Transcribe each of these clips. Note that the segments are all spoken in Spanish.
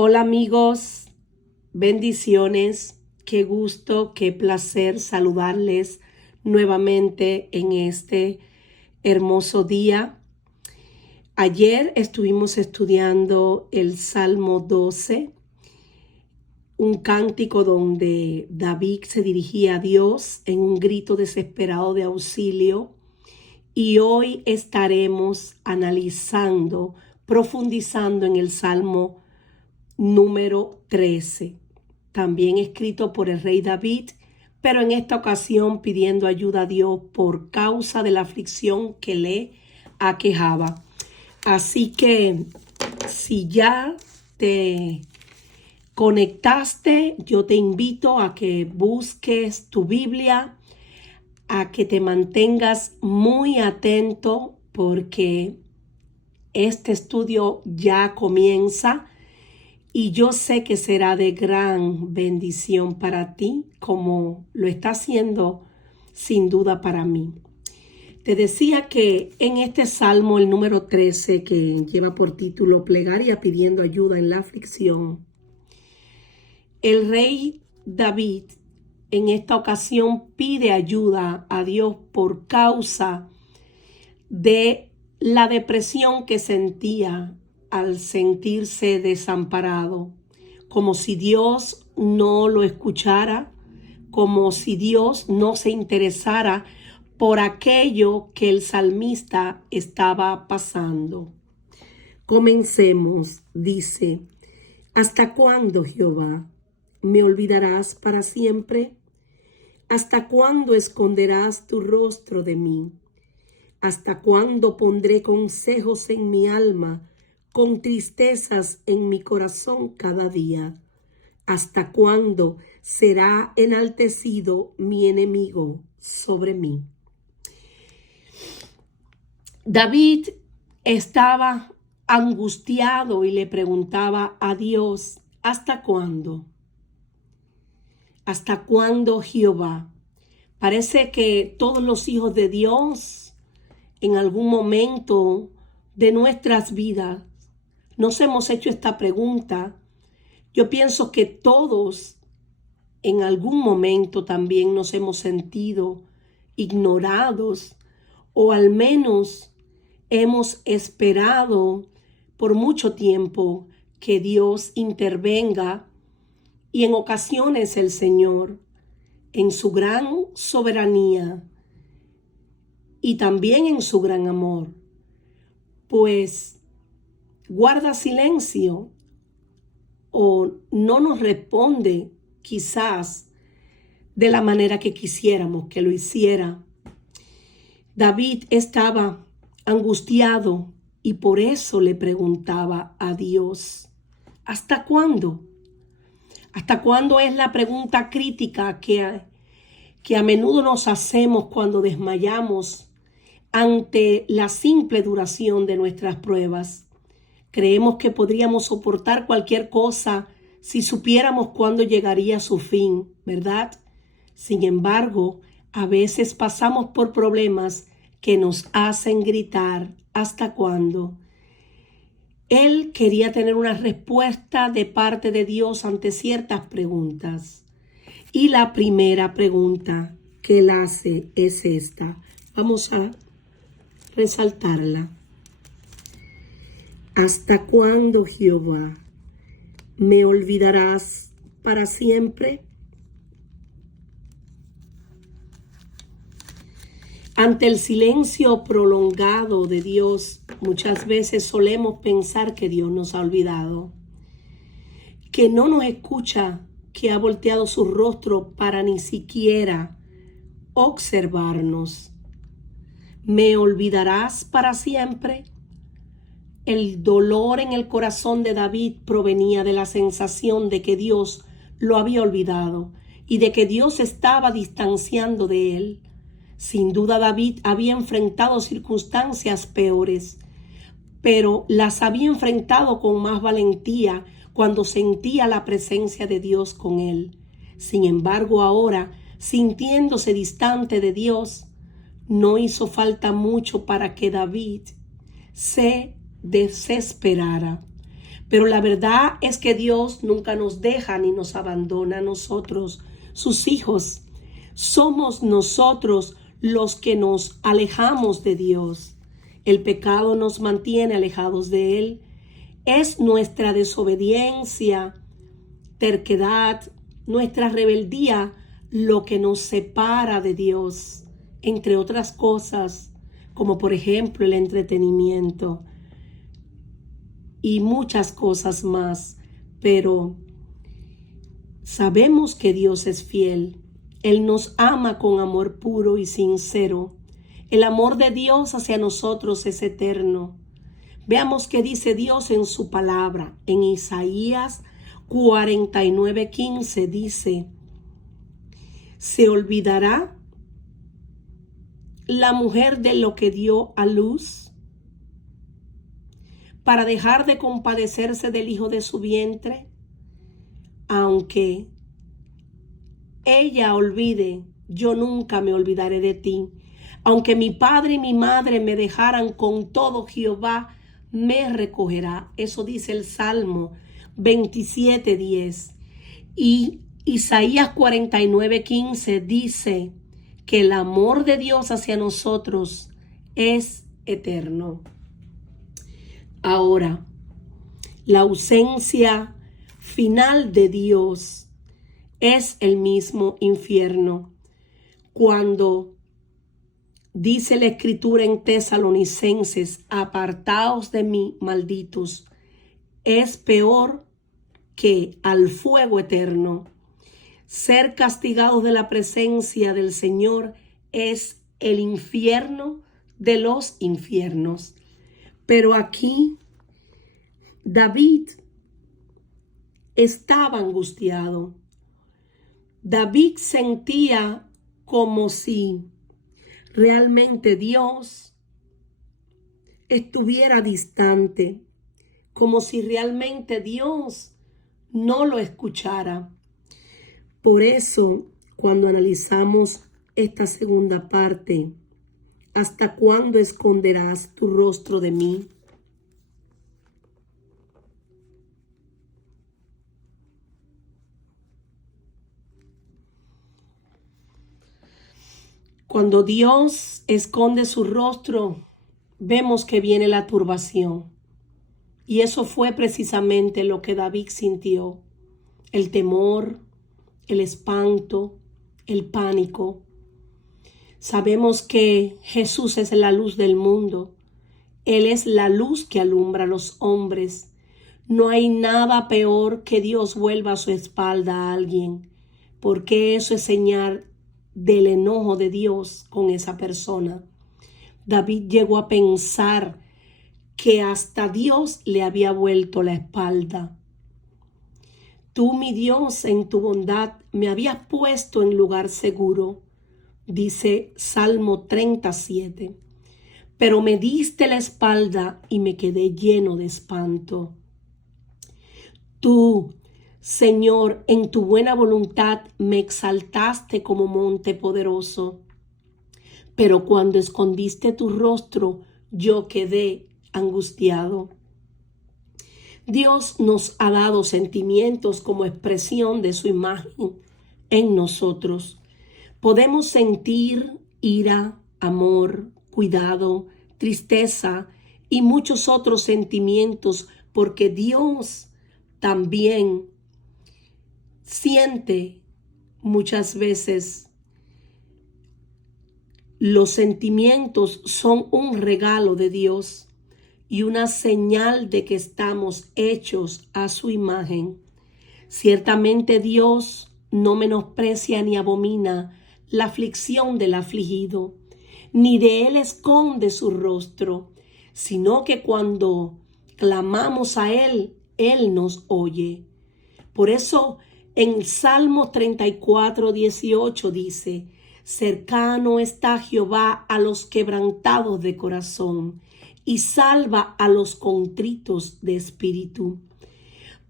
Hola amigos, bendiciones, qué gusto, qué placer saludarles nuevamente en este hermoso día. Ayer estuvimos estudiando el Salmo 12, un cántico donde David se dirigía a Dios en un grito desesperado de auxilio. Y hoy estaremos analizando, profundizando en el Salmo número 13, también escrito por el rey David, pero en esta ocasión pidiendo ayuda a Dios por causa de la aflicción que le aquejaba. Así que si ya te conectaste, yo te invito a que busques tu Biblia, a que te mantengas muy atento porque este estudio ya comienza. Y yo sé que será de gran bendición para ti, como lo está haciendo sin duda para mí. Te decía que en este Salmo, el número 13, que lleva por título Plegaria pidiendo ayuda en la aflicción, el rey David en esta ocasión pide ayuda a Dios por causa de la depresión que sentía al sentirse desamparado, como si Dios no lo escuchara, como si Dios no se interesara por aquello que el salmista estaba pasando. Comencemos, dice: ¿Hasta cuándo, Jehová, me olvidarás para siempre? ¿Hasta cuándo esconderás tu rostro de mí? ¿Hasta cuándo pondré consejos en mi alma, con tristezas en mi corazón cada día? ¿Hasta cuándo será enaltecido mi enemigo sobre mí? David estaba angustiado y le preguntaba a Dios: ¿hasta cuándo? ¿Hasta cuándo, Jehová? Parece que todos los hijos de Dios en algún momento de nuestras vidas nos hemos hecho esta pregunta. Yo pienso que todos en algún momento también nos hemos sentido ignorados, o al menos hemos esperado por mucho tiempo que Dios intervenga, y en ocasiones el Señor, en su gran soberanía y también en su gran amor, pues guarda silencio o no nos responde quizás de la manera que quisiéramos que lo hiciera. David estaba angustiado y por eso le preguntaba a Dios: ¿hasta cuándo? ¿Hasta cuándo? Es la pregunta crítica que a menudo nos hacemos cuando desmayamos ante la simple duración de nuestras pruebas. Creemos que podríamos soportar cualquier cosa si supiéramos cuándo llegaría su fin, ¿verdad? Sin embargo, a veces pasamos por problemas que nos hacen gritar: ¿hasta cuándo? Él quería tener una respuesta de parte de Dios ante ciertas preguntas. Y la primera pregunta que él hace es esta. Vamos a resaltarla. ¿Hasta cuándo, Jehová, me olvidarás para siempre? Ante el silencio prolongado de Dios, muchas veces solemos pensar que Dios nos ha olvidado, que no nos escucha, que ha volteado su rostro para ni siquiera observarnos. ¿Me olvidarás para siempre? El dolor en el corazón de David provenía de la sensación de que Dios lo había olvidado y de que Dios estaba distanciando de él. Sin duda David había enfrentado circunstancias peores, pero las había enfrentado con más valentía cuando sentía la presencia de Dios con él. Sin embargo, ahora, sintiéndose distante de Dios, no hizo falta mucho para que David se desesperara. Pero la verdad es que Dios nunca nos deja ni nos abandona a nosotros, sus hijos. Somos nosotros los que nos alejamos de Dios. El pecado nos mantiene alejados de Él. Es nuestra desobediencia, terquedad, nuestra rebeldía lo que nos separa de Dios, entre otras cosas, como por ejemplo el entretenimiento y muchas cosas más. Pero sabemos que Dios es fiel. Él nos ama con amor puro y sincero. El amor de Dios hacia nosotros es eterno. Veamos qué dice Dios en su palabra. En Isaías 49:15 dice: ¿se olvidará la mujer de lo que dio a luz para dejar de compadecerse del hijo de su vientre? Aunque ella olvide, yo nunca me olvidaré de ti. Aunque mi padre y mi madre me dejaran, con todo Jehová me recogerá. Eso dice el Salmo 27:10. Y Isaías 49:15 dice que el amor de Dios hacia nosotros es eterno. Ahora, la ausencia final de Dios es el mismo infierno. Cuando dice la Escritura en Tesalonicenses: apartaos de mí, malditos, es peor que al fuego eterno. Ser castigados de la presencia del Señor es el infierno de los infiernos. Pero aquí David estaba angustiado. David sentía como si realmente Dios estuviera distante, como si realmente Dios no lo escuchara. Por eso, cuando analizamos esta segunda parte, ¿hasta cuándo esconderás tu rostro de mí? Cuando Dios esconde su rostro, vemos que viene la turbación. Y eso fue precisamente lo que David sintió: el temor, el espanto, el pánico. Sabemos que Jesús es la luz del mundo. Él es la luz que alumbra a los hombres. No hay nada peor que Dios vuelva su espalda a alguien, porque eso es señal del enojo de Dios con esa persona. David llegó a pensar que hasta Dios le había vuelto la espalda. Tú, mi Dios, en tu bondad me habías puesto en lugar seguro, dice Salmo 37. Pero me diste la espalda y me quedé lleno de espanto. Tú, Señor, en tu buena voluntad me exaltaste como monte poderoso. Pero cuando escondiste tu rostro, yo quedé angustiado. Dios nos ha dado sentimientos como expresión de su imagen en nosotros. Podemos sentir ira, amor, cuidado, tristeza y muchos otros sentimientos, porque Dios también siente muchas veces. Los sentimientos son un regalo de Dios y una señal de que estamos hechos a su imagen. Ciertamente Dios no menosprecia ni abomina la aflicción del afligido, ni de él esconde su rostro, sino que cuando clamamos a él, él nos oye. Por eso en el Salmo 34:18 dice: cercano está Jehová a los quebrantados de corazón, y salva a los contritos de espíritu.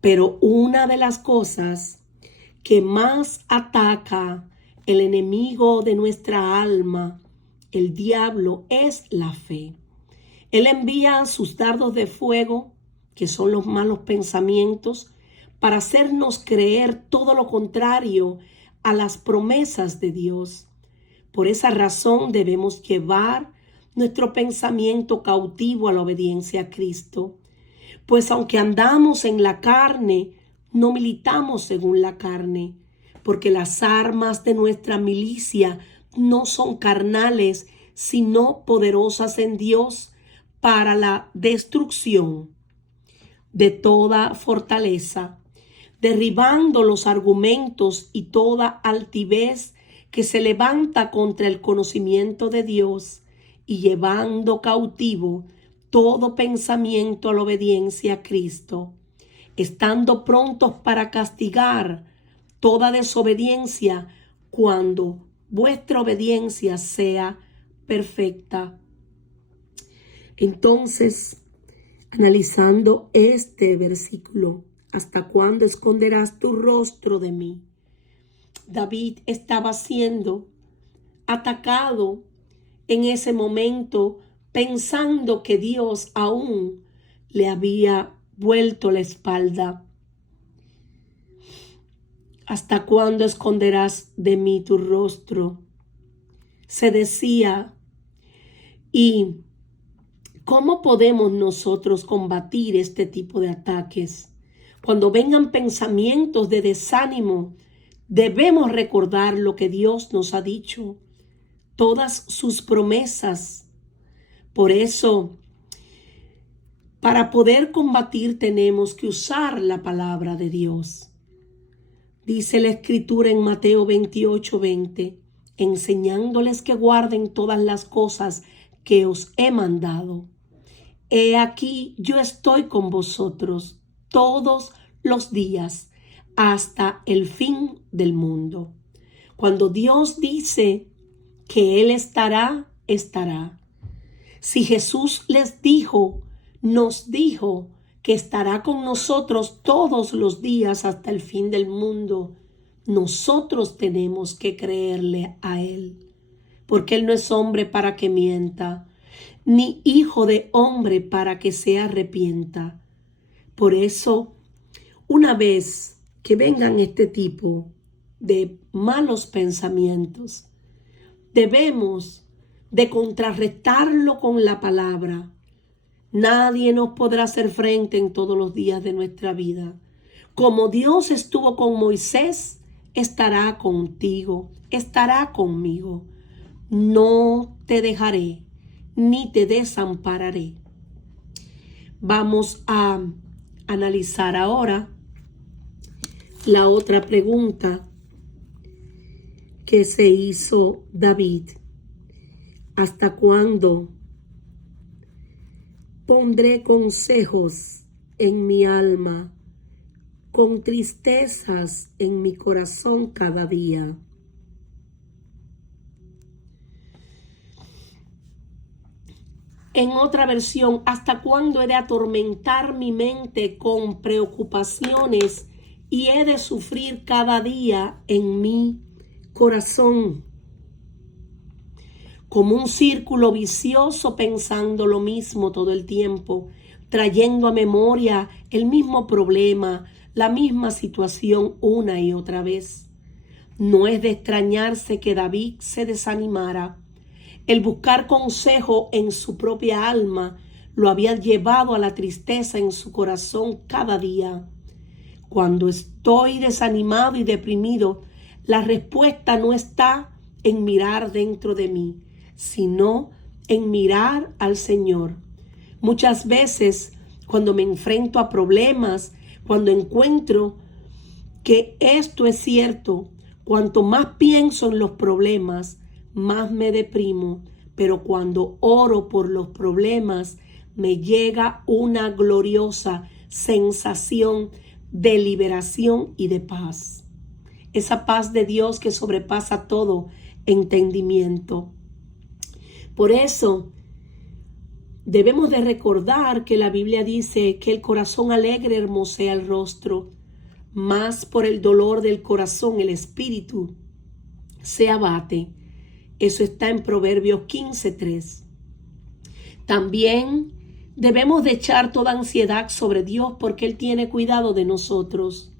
Pero una de las cosas que más ataca el enemigo de nuestra alma, el diablo, es la fe. Él envía sus dardos de fuego que son los malos pensamientos, para hacernos creer todo lo contrario a las promesas de Dios. Por esa razón debemos llevar nuestro pensamiento cautivo a la obediencia a Cristo. Pues aunque andamos en la carne, no militamos según la carne, porque las armas de nuestra milicia no son carnales, sino poderosas en Dios para la destrucción de toda fortaleza, derribando los argumentos y toda altivez que se levanta contra el conocimiento de Dios y llevando cautivo todo pensamiento a la obediencia a Cristo, estando prontos para castigar toda desobediencia cuando vuestra obediencia sea perfecta. Entonces, analizando este versículo, ¿hasta cuándo esconderás tu rostro de mí? David estaba siendo atacado en ese momento, pensando que Dios aún le había vuelto la espalda. ¿Hasta cuándo esconderás de mí tu rostro? Se decía. ¿Y cómo podemos nosotros combatir este tipo de ataques? Cuando vengan pensamientos de desánimo, debemos recordar lo que Dios nos ha dicho, todas sus promesas. Por eso, para poder combatir tenemos que usar la palabra de Dios. Dice la Escritura en Mateo 28:20, enseñándoles que guarden todas las cosas que os he mandado. He aquí, yo estoy con vosotros todos los días hasta el fin del mundo. Cuando Dios dice que Él estará, estará. Si Jesús nos dijo que estará con nosotros todos los días hasta el fin del mundo, nosotros tenemos que creerle a Él, porque Él no es hombre para que mienta, ni hijo de hombre para que se arrepienta. Por eso, una vez que vengan este tipo de malos pensamientos, debemos de contrarrestarlo con la palabra. Nadie nos podrá hacer frente en todos los días de nuestra vida. Como Dios estuvo con Moisés, estará contigo, estará conmigo. No te dejaré, ni te desampararé. Vamos a analizar ahora la otra pregunta que se hizo David. ¿Hasta cuándo pondré consejos en mi alma, con tristezas en mi corazón cada día? En otra versión, ¿hasta cuándo he de atormentar mi mente con preocupaciones y he de sufrir cada día en mi corazón? Como un círculo vicioso, pensando lo mismo todo el tiempo, trayendo a memoria el mismo problema, la misma situación una y otra vez. No es de extrañarse que David se desanimara. El buscar consejo en su propia alma lo había llevado a la tristeza en su corazón cada día. Cuando estoy desanimado y deprimido, la respuesta no está en mirar dentro de mí, sino en mirar al Señor. Muchas veces, cuando me enfrento a problemas, cuando encuentro que esto es cierto, cuanto más pienso en los problemas, más me deprimo. Pero cuando oro por los problemas, me llega una gloriosa sensación de liberación y de paz. Esa paz de Dios que sobrepasa todo entendimiento. Por eso, debemos de recordar que la Biblia dice que el corazón alegre hermosea el rostro, mas por el dolor del corazón el espíritu se abate. Eso está en Proverbios 15:3. También Debemos de echar toda ansiedad sobre Dios porque Él tiene cuidado de nosotros.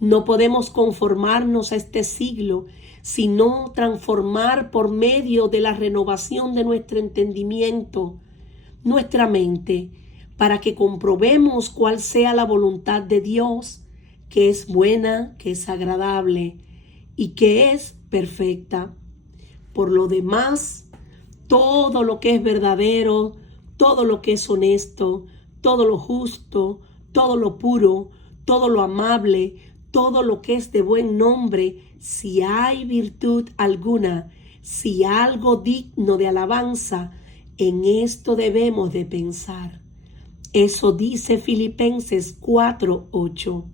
No podemos conformarnos a este siglo, sino transformar por medio de la renovación de nuestro entendimiento, nuestra mente, para que comprobemos cuál sea la voluntad de Dios, que es buena, que es agradable y que es perfecta. Por lo demás, todo lo que es verdadero, todo lo que es honesto, todo lo justo, todo lo puro, todo lo amable, todo lo que es de buen nombre, si hay virtud alguna, si algo digno de alabanza, en esto debemos de pensar. Eso dice Filipenses 4:8.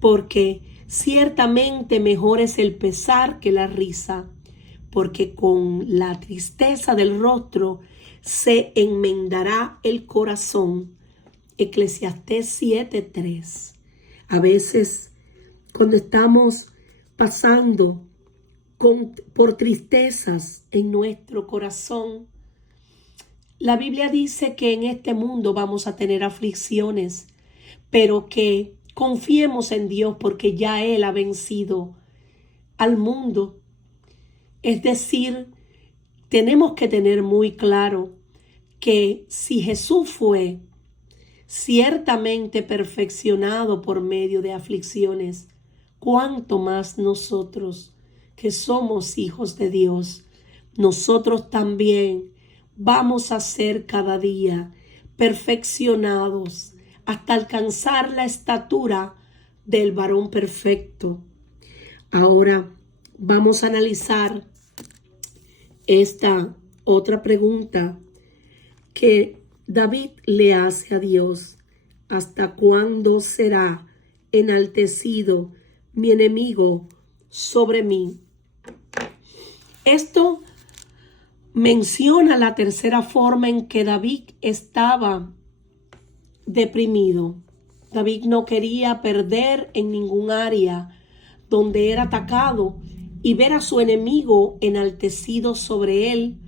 Porque ciertamente mejor es el pesar que la risa, porque con la tristeza del rostro se enmendará el corazón. Eclesiastés 7:3. A veces, cuando estamos pasando por tristezas en nuestro corazón, la Biblia dice que en este mundo vamos a tener aflicciones, pero que confiemos en Dios porque ya Él ha vencido al mundo. Es decir, tenemos que tener muy claro que si Jesús fue ciertamente perfeccionado por medio de aflicciones, cuánto más nosotros que somos hijos de Dios, nosotros también vamos a ser cada día perfeccionados hasta alcanzar la estatura del varón perfecto. Ahora vamos a analizar esta otra pregunta que David le hace a Dios. ¿Hasta cuándo será enaltecido mi enemigo sobre mí? Esto menciona la tercera forma en que David estaba deprimido. David no quería perder en ningún área donde era atacado y ver a su enemigo enaltecido sobre él,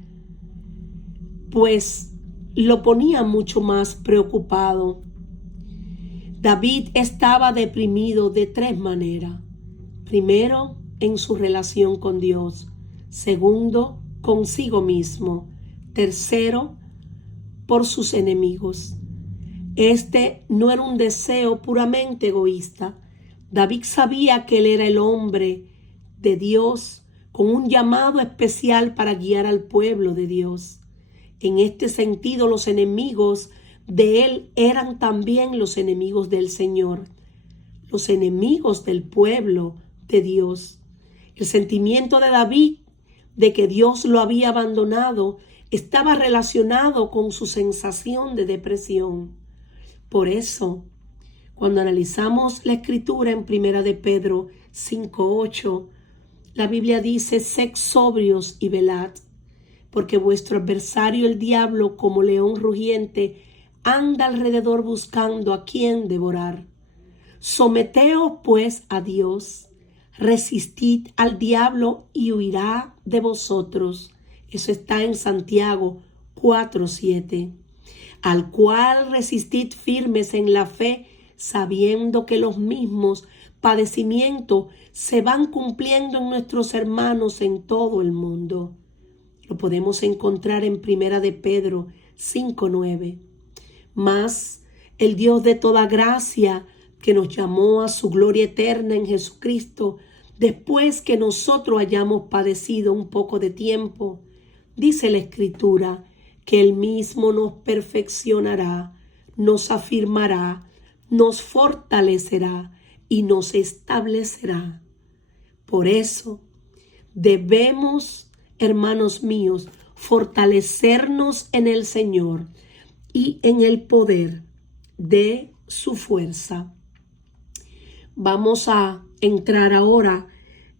pues lo ponía mucho más preocupado. David estaba deprimido de tres maneras. Primero, en su relación con Dios. Segundo, consigo mismo. Tercero, por sus enemigos. Este no era un deseo puramente egoísta. David sabía que él era el hombre de Dios con un llamado especial para guiar al pueblo de Dios. En este sentido, los enemigos de él eran también los enemigos del Señor, los enemigos del pueblo de Dios. El sentimiento de David de que Dios lo había abandonado estaba relacionado con su sensación de depresión. Por eso, cuando analizamos la escritura en 1 de Pedro 5:8, la Biblia dice: sed sobrios y velad, porque vuestro adversario el diablo, como león rugiente, anda alrededor buscando a quien devorar. Someteos pues a Dios, resistid al diablo y huirá de vosotros. Eso está en Santiago 4:7. Al cual resistid firmes en la fe, sabiendo que los mismos padecimientos se van cumpliendo en nuestros hermanos en todo el mundo. Lo podemos encontrar en 1 de Pedro 5:9. Mas el Dios de toda gracia, que nos llamó a su gloria eterna en Jesucristo, después que nosotros hayamos padecido un poco de tiempo, dice la Escritura, que Él mismo nos perfeccionará, nos afirmará, nos fortalecerá y nos establecerá. Por eso debemos, hermanos míos, fortalecernos en el Señor y en el poder de su fuerza. Vamos a entrar ahora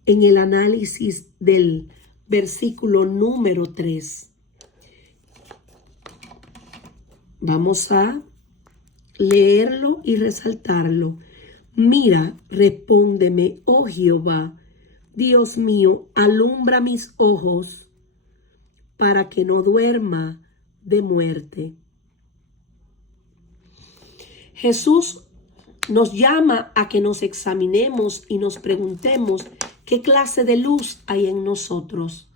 en el análisis del versículo número 3. Vamos a leerlo y resaltarlo. Mira, respóndeme, oh Jehová, Dios mío, alumbra mis ojos para que no duerma de muerte. Jesús nos llama a que nos examinemos y nos preguntemos qué clase de luz hay en nosotros.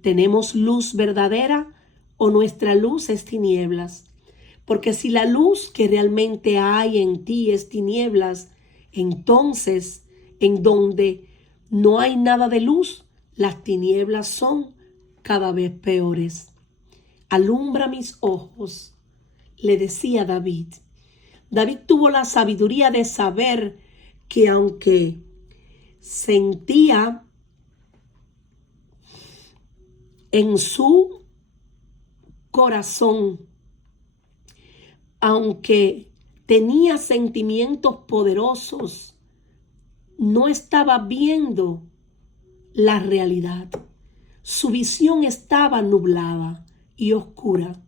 ¿Tenemos luz verdadera o nuestra luz es tinieblas? Porque si la luz que realmente hay en ti es tinieblas, entonces en donde no hay nada de luz, las tinieblas son cada vez peores. Alumbra mis ojos, le decía David. David tuvo la sabiduría de saber que aunque sentía en su corazón, aunque tenía sentimientos poderosos, no estaba viendo la realidad. Su visión estaba nublada y oscura.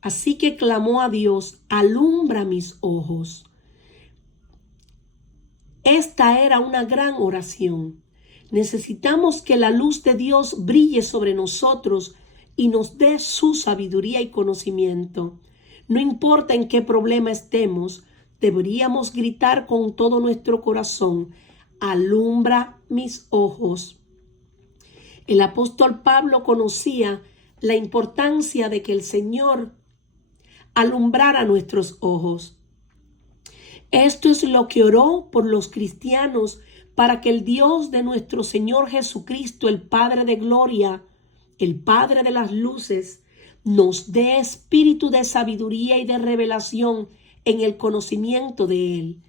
Así que clamó a Dios: alumbra mis ojos. Esta era una gran oración. Necesitamos que la luz de Dios brille sobre nosotros y nos dé su sabiduría y conocimiento. No importa en qué problema estemos, deberíamos gritar con todo nuestro corazón: alumbra mis ojos. El apóstol Pablo conocía la importancia de que el Señor alumbrara nuestros ojos. Esto es lo que oró por los cristianos, para que el Dios de nuestro Señor Jesucristo, el Padre de gloria, el Padre de las luces, nos dé espíritu de sabiduría y de revelación en el conocimiento de Él,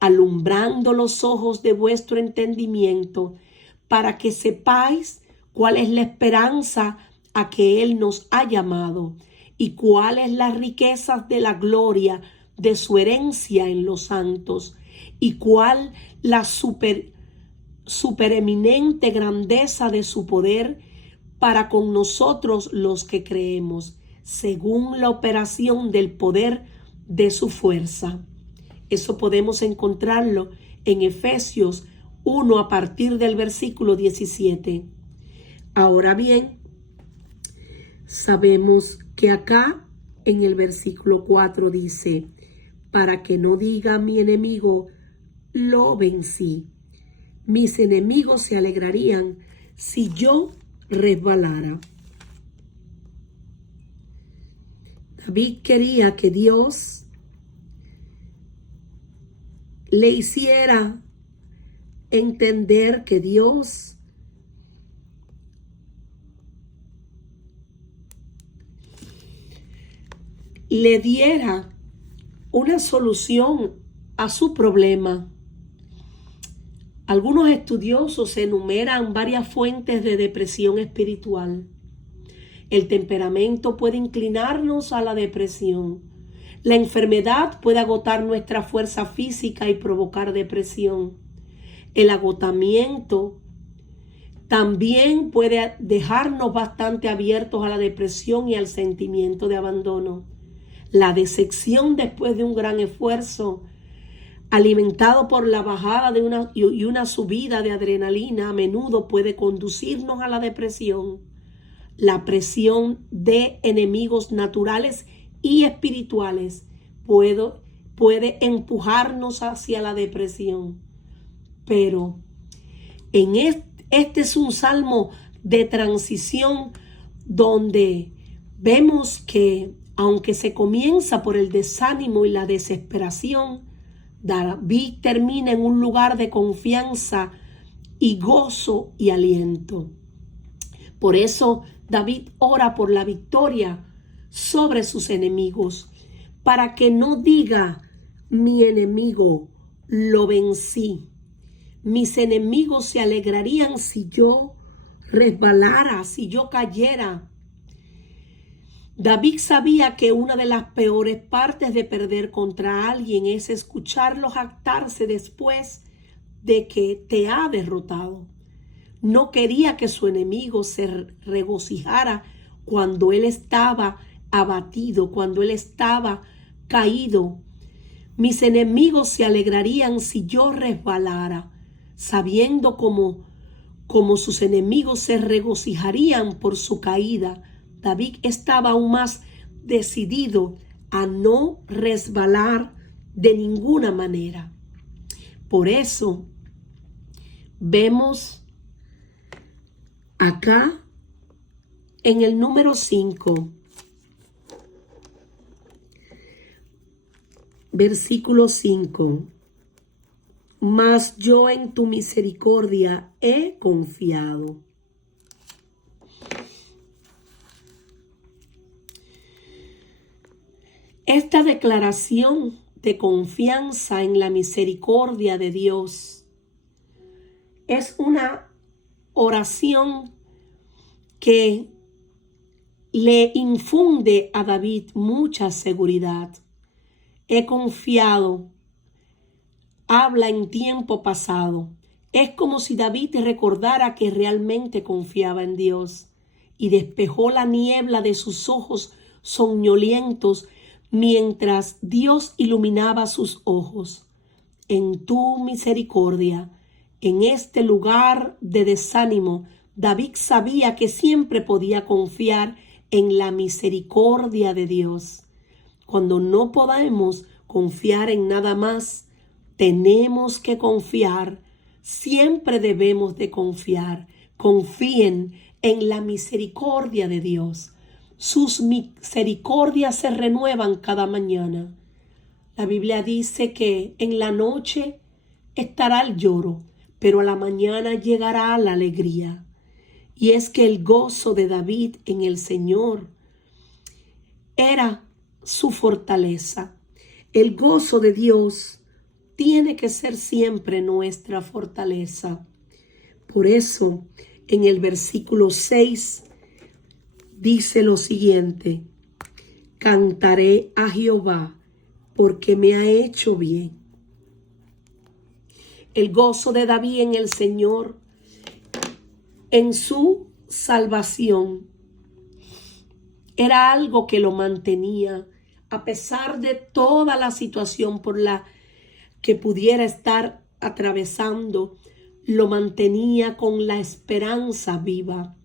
alumbrando los ojos de vuestro entendimiento, para que sepáis cuál es la esperanza a que Él nos ha llamado y cuáles las riquezas de la gloria de su herencia en los santos y cuál la supereminente grandeza de su poder para con nosotros los que creemos, según la operación del poder de su fuerza. Eso podemos encontrarlo en Efesios 1 a partir del versículo 17. Ahora bien, sabemos que acá en el versículo 4 dice: para que no diga mi enemigo, lo vencí. Mis enemigos se alegrarían si yo resbalara. David quería que Dios le hiciera entender, que Dios le diera una solución a su problema. Algunos estudiosos enumeran varias fuentes de depresión espiritual. El temperamento puede inclinarnos a la depresión. La enfermedad puede agotar nuestra fuerza física y provocar depresión. El agotamiento también puede dejarnos bastante abiertos a la depresión y al sentimiento de abandono. La decepción después de un gran esfuerzo, alimentado por la bajada de una subida de adrenalina, a menudo puede conducirnos a la depresión. La presión de enemigos naturales y espirituales puede empujarnos hacia la depresión. Pero este es un salmo de transición donde vemos que, aunque se comienza por el desánimo y la desesperación, David termina en un lugar de confianza y gozo y aliento. Por eso David ora por la victoria sobre sus enemigos, para que no diga mi enemigo, lo vencí. Mis enemigos se alegrarían si yo resbalara, si yo cayera. David sabía que una de las peores partes de perder contra alguien es escucharlo jactarse después de que te ha derrotado. No quería que su enemigo se regocijara cuando él estaba abatido, cuando él estaba caído. Mis enemigos se alegrarían si yo resbalara, sabiendo como sus enemigos se regocijarían por su caída. David estaba aún más decidido a no resbalar de ninguna manera. Por eso vemos acá en el número 5, versículo 5. Mas yo en tu misericordia he confiado. Esta declaración de confianza en la misericordia de Dios es una oración que le infunde a David mucha seguridad. He confiado. Habla en tiempo pasado. Es como si David recordara que realmente confiaba en Dios y despejó la niebla de sus ojos soñolientos mientras Dios iluminaba sus ojos. En tu misericordia, en este lugar de desánimo, David sabía que siempre podía confiar en la misericordia de Dios. Cuando no podemos confiar en nada más, tenemos que confiar. Siempre debemos de confiar. Confíen en la misericordia de Dios. Sus misericordias se renuevan cada mañana. La Biblia dice que en la noche estará el lloro, pero a la mañana llegará la alegría. Y es que el gozo de David en el Señor era su fortaleza. El gozo de Dios tiene que ser siempre nuestra fortaleza. Por eso, en el versículo 6 dice lo siguiente: cantaré a Jehová porque me ha hecho bien. El gozo de David en el Señor, en su salvación, era algo que lo mantenía a pesar de toda la situación por la que pudiera estar atravesando. Lo mantenía con la esperanza viva.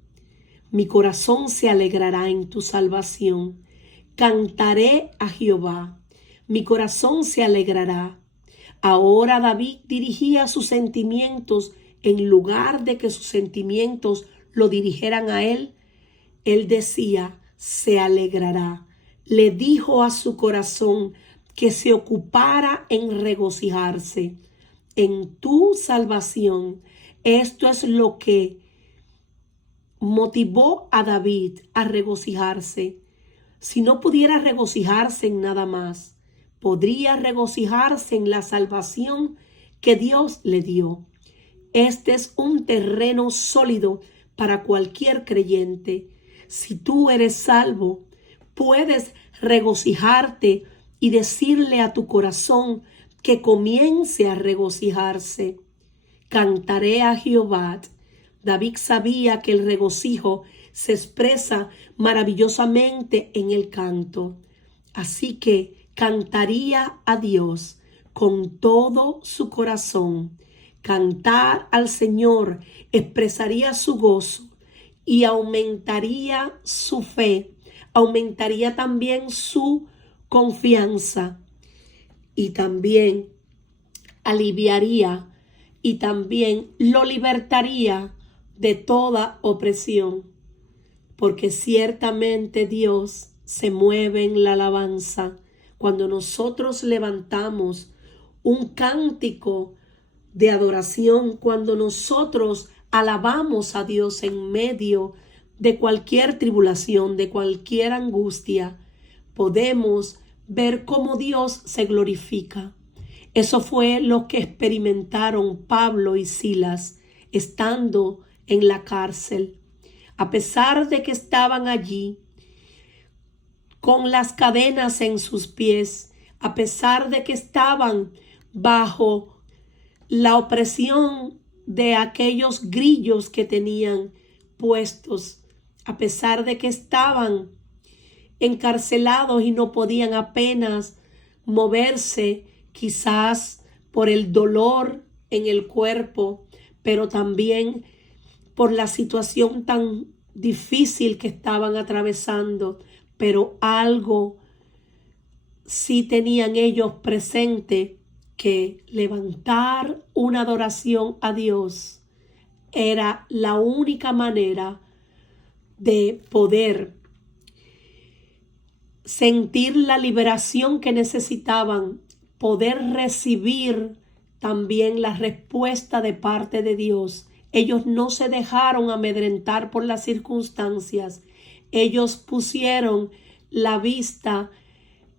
Mi corazón se alegrará en tu salvación. Cantaré a Jehová. Mi corazón se alegrará. Ahora David dirigía sus sentimientos en lugar de que sus sentimientos lo dirigieran a él. Él decía, se alegrará. Le dijo a su corazón que se ocupara en regocijarse en tu salvación. Esto es lo que motivó a David a regocijarse. Si no pudiera regocijarse en nada más, podría regocijarse en la salvación que Dios le dio. Este es un terreno sólido para cualquier creyente. Si tú eres salvo, puedes regocijarte y decirle a tu corazón que comience a regocijarse. Cantaré a Jehová. David sabía que el regocijo se expresa maravillosamente en el canto. Así que cantaría a Dios con todo su corazón. Cantar al Señor expresaría su gozo y aumentaría su fe, aumentaría también su confianza y también aliviaría y también lo libertaría de toda opresión, porque ciertamente Dios se mueve en la alabanza. Cuando nosotros levantamos un cántico de adoración, cuando nosotros alabamos a Dios en medio de cualquier tribulación, de cualquier angustia, podemos ver cómo Dios se glorifica. Eso fue lo que experimentaron Pablo y Silas estando en la cárcel. A pesar de que estaban allí con las cadenas en sus pies, a pesar de que estaban bajo la opresión de aquellos grillos que tenían puestos, a pesar de que estaban encarcelados y no podían apenas moverse, quizás por el dolor en el cuerpo, pero también por la situación tan difícil que estaban atravesando. Pero algo sí tenían ellos presente que levantar una adoración a Dios era la única manera de poder sentir la liberación que necesitaban, poder recibir también la respuesta de parte de Dios. Ellos no se dejaron amedrentar por las circunstancias. Ellos pusieron la vista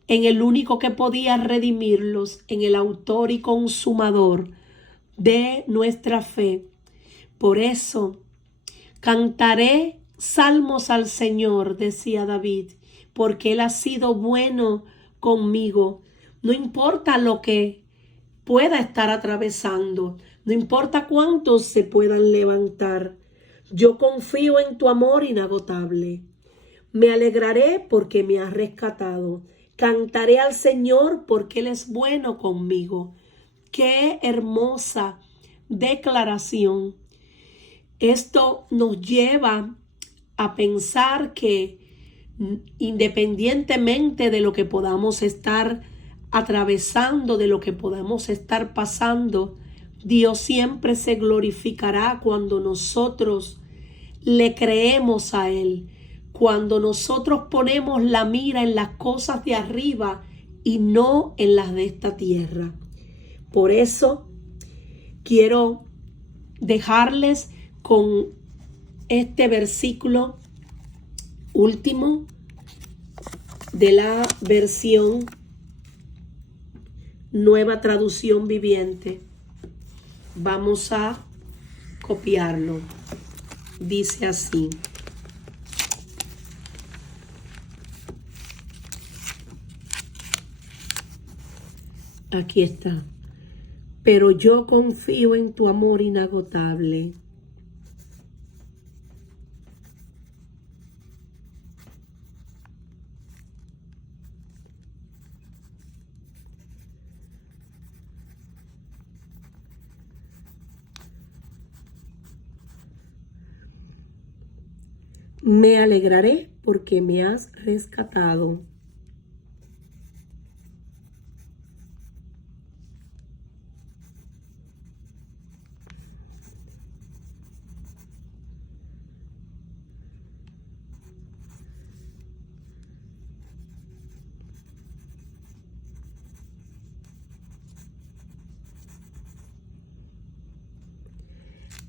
en el único que podía redimirlos, en el autor y consumador de nuestra fe. Por eso cantaré salmos al Señor, decía David, porque Él ha sido bueno conmigo. No importa lo que pueda estar atravesando, no importa cuántos se puedan levantar, yo confío en tu amor inagotable. Me alegraré porque me has rescatado. Cantaré al Señor porque Él es bueno conmigo. Qué hermosa declaración. Esto nos lleva a pensar que independientemente de lo que podamos estar atravesando, de lo que podamos estar pasando, Dios siempre se glorificará cuando nosotros le creemos a Él, cuando nosotros ponemos la mira en las cosas de arriba y no en las de esta tierra. Por eso quiero dejarles con este versículo último de la versión Nueva Traducción Viviente. Vamos a copiarlo. Dice así: aquí está. Pero yo confío en tu amor inagotable. Me alegraré porque me has rescatado.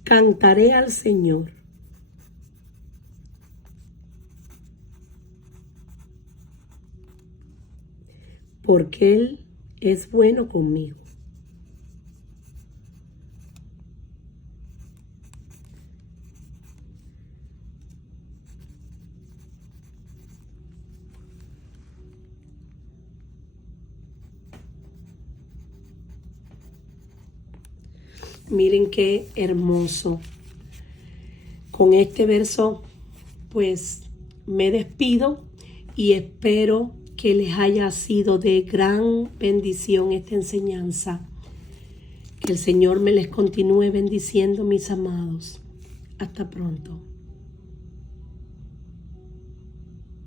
Cantaré al Señor. Porque Él es bueno conmigo. Miren qué hermoso. Con este verso, pues me despido y espero que les haya sido de gran bendición esta enseñanza. Que el Señor me les continúe bendiciendo, mis amados. Hasta pronto.